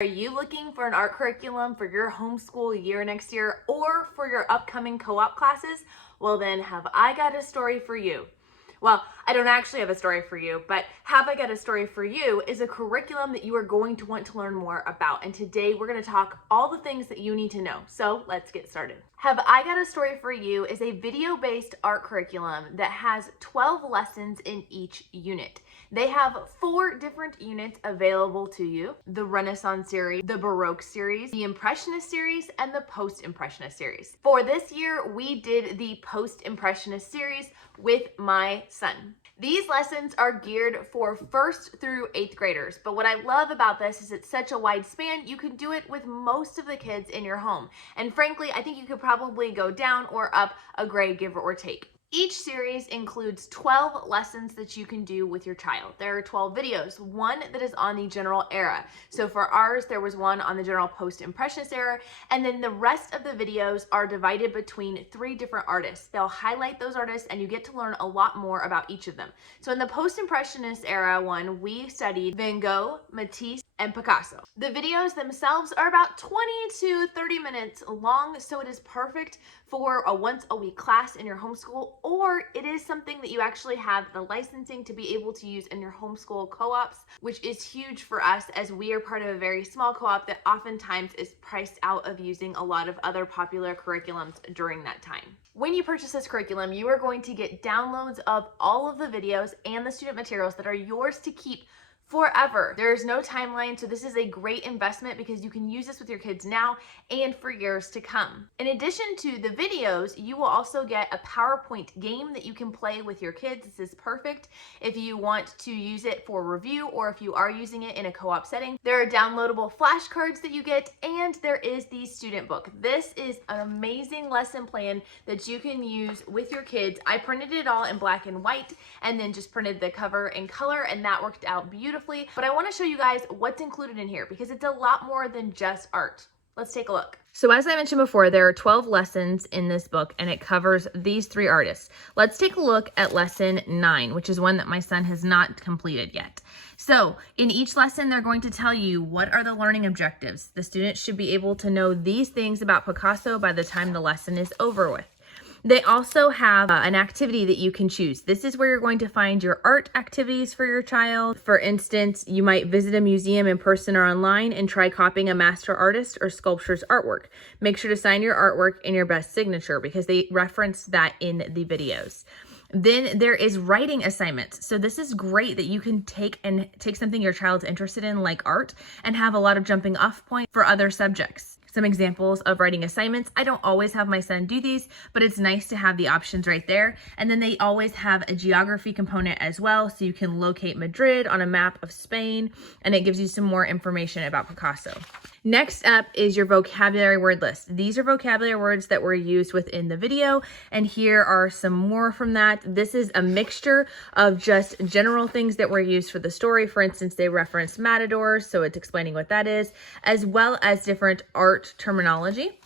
Are you looking for an art curriculum for your homeschool year next year or for your upcoming co-op classes? Well, then have I got a story for you. Well, I don't actually have a story for you, but Have I Got a Story for You is a curriculum that you are going to want to learn more about. And today we're going to talk all the things that you need to know. So let's get started. Have I Got a Story for You is a video-based art curriculum that has 12 lessons in each unit. They have 4 different units available to you: the Renaissance series, the Baroque series, the Impressionist series, and the Post-Impressionist series. For this year, we did the Post-Impressionist series with my son. These lessons are geared for 1st through 8th graders, but what I love about this is it's such a wide span. You can do it with most of the kids in your home. And frankly, I think you could probably go down or up a grade, give or take. Each series includes 12 lessons that you can do with your child. There are 12 videos, one that is on the general era. So for ours, there was one on the general post-impressionist era, and then the rest of the videos are divided between 3 different artists. They'll highlight those artists and you get to learn a lot more about each of them. So in the post-impressionist era one, we studied Van Gogh, Matisse, and Picasso. The videos themselves are about 20 to 30 minutes long, so it is perfect for a once-a-week class in your homeschool, or it is something that you actually have the licensing to be able to use in your homeschool co-ops, which is huge for us as we are part of a very small co-op that oftentimes is priced out of using a lot of other popular curriculums during that time. When you purchase this curriculum, you are going to get downloads of all of the videos and the student materials that are yours to keep forever. There is no timeline, so this is a great investment because you can use this with your kids now and for years to come. In addition to the videos, you will also get a PowerPoint game that you can play with your kids. This is perfect if you want to use it for review or if you are using it in a co-op setting. There are downloadable flashcards that you get, and there is the student book. This is an amazing lesson plan that you can use with your kids. I printed it all in black and white and then just printed the cover in color, and that worked out beautifully. But I want to show you guys what's included in here because it's a lot more than just art. Let's take a look. So as I mentioned before, there are 12 lessons in this book and it covers these 3 artists. Let's take a look at lesson 9, which is one that my son has not completed yet. So in each lesson, they're going to tell you what are the learning objectives. The students should be able to know these things about Picasso by the time the lesson is over with. They also have an activity that you can choose. This is where you're going to find your art activities for your child. For instance, you might visit a museum in person or online and try copying a master artist or sculptor's artwork. Make sure to sign your artwork in your best signature because they reference that in the videos. Then there is writing assignments. So this is great that you can take something your child's interested in, like art, and have a lot of jumping off points for other subjects. Some examples of writing assignments. I don't always have my son do these, but it's nice to have the options right there. And then they always have a geography component as well, so you can locate Madrid on a map of Spain, and it gives you some more information about Picasso. Next up is your vocabulary word list. These are vocabulary words that were used within the video, and here are some more from that. This is a mixture of just general things that were used for the story. For instance, they referenced matadors, so it's explaining what that is, as well as different art terminology.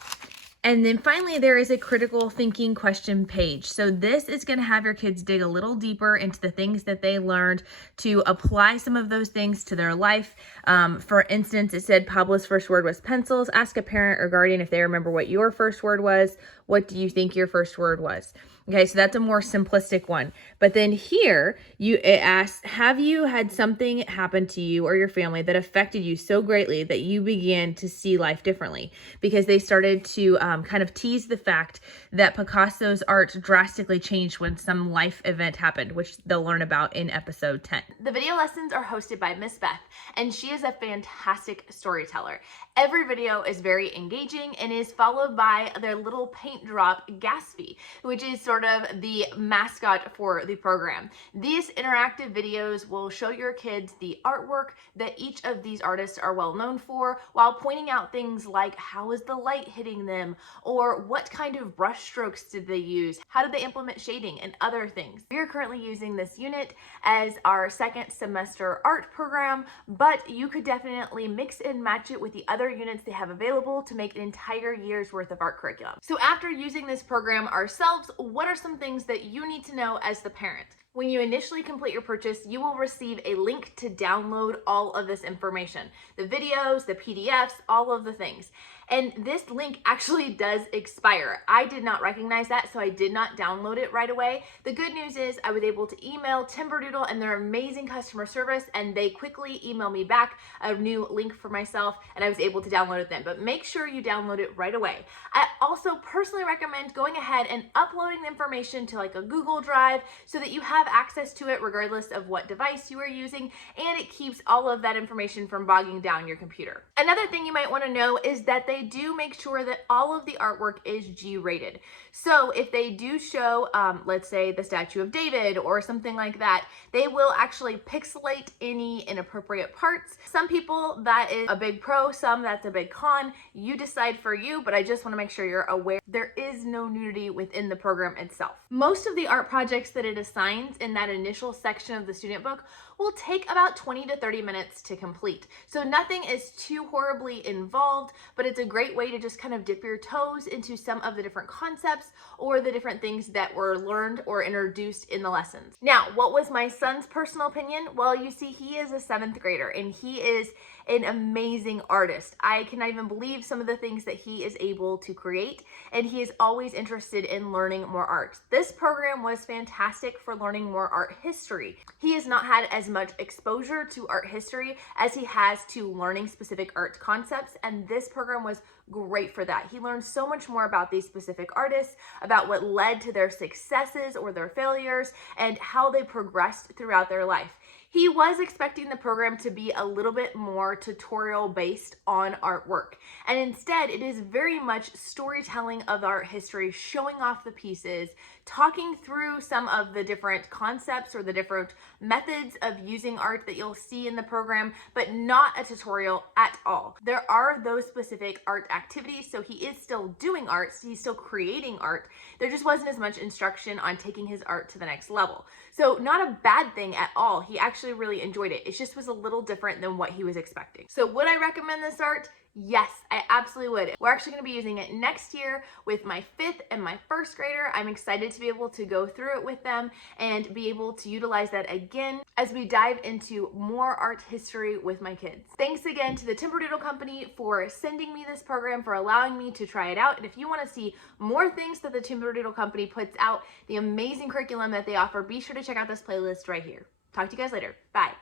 And then finally, there is a critical thinking question page. So this is going to have your kids dig a little deeper into the things that they learned to apply some of those things to their life. For instance, it said Pablo's first word was pencils. Ask a parent or guardian if they remember what your first word was. What do you think your first word was? Okay, so that's a more simplistic one. But then here, it asks, have you had something happen to you or your family that affected you so greatly that you began to see life differently? Because they started to kind of tease the fact that Picasso's art drastically changed when some life event happened, which they'll learn about in episode 10. The video lessons are hosted by Miss Beth, and she is a fantastic storyteller. Every video is very engaging and is followed by their little paint drop, HIGASFY, which is sort of the mascot for the program. These interactive videos will show your kids the artwork that each of these artists are well known for, while pointing out things like how is the light hitting them, or what kind of brush strokes did they use, how did they implement shading, and other things. We are currently using this unit as our 2nd semester art program, but you could definitely mix and match it with the other units they have available to make an entire year's worth of art curriculum. So after using this program ourselves, what what are some things that you need to know as the parent? When you initially complete your purchase, you will receive a link to download all of this information, the videos, the PDFs, all of the things. And this link actually does expire. I did not recognize that, so I did not download it right away. The good news is I was able to email Timberdoodle and their amazing customer service, and they quickly emailed me back a new link for myself, and I was able to download it then. But make sure you download it right away. I also personally recommend going ahead and uploading the information to like a Google Drive so that you have access to it regardless of what device you are using, and it keeps all of that information from bogging down your computer. Another thing you might want to know is that they do make sure that all of the artwork is G-rated. So if they do show, let's say the Statue of David or something like that, they will actually pixelate any inappropriate parts. Some people that is a big pro, some that's a big con. You decide for you, but I just want to make sure you're aware there is no nudity within the program itself. Most of the art projects that it assigns in that initial section of the student book will take about 20 to 30 minutes to complete. So nothing is too horribly involved, but it's a great way to just kind of dip your toes into some of the different concepts or the different things that were learned or introduced in the lessons. Now, what was my son's personal opinion? Well, you see, he is a 7th grader and he is an amazing artist. I cannot even believe some of the things that he is able to create, and he is always interested in learning more art. This program was fantastic for learning more art history. He has not had as much exposure to art history as he has to learning specific art concepts, and this program was great for that. He learned so much more about these specific artists, about what led to their successes or their failures, and how they progressed throughout their life. He was expecting the program to be a little bit more tutorial based on artwork, and instead it is very much storytelling of art history, showing off the pieces, talking through some of the different concepts or the different methods of using art that you'll see in the program, but not a tutorial at all. There are those specific art activities, so he is still doing art, so he's still creating art. There just wasn't as much instruction on taking his art to the next level. So not a bad thing at all. He actually really enjoyed it. It just was a little different than what he was expecting. So would I recommend this art? Yes, I absolutely would. We're actually going to be using it next year with my 5th and my 1st grader. I'm excited to be able to go through it with them and be able to utilize that again as we dive into more art history with my kids. Thanks again to the Timberdoodle Company for sending me this program, for allowing me to try it out. And if you want to see more things that the Timberdoodle Company puts out, the amazing curriculum that they offer, be sure to check out this playlist right here. Talk to you guys later. Bye.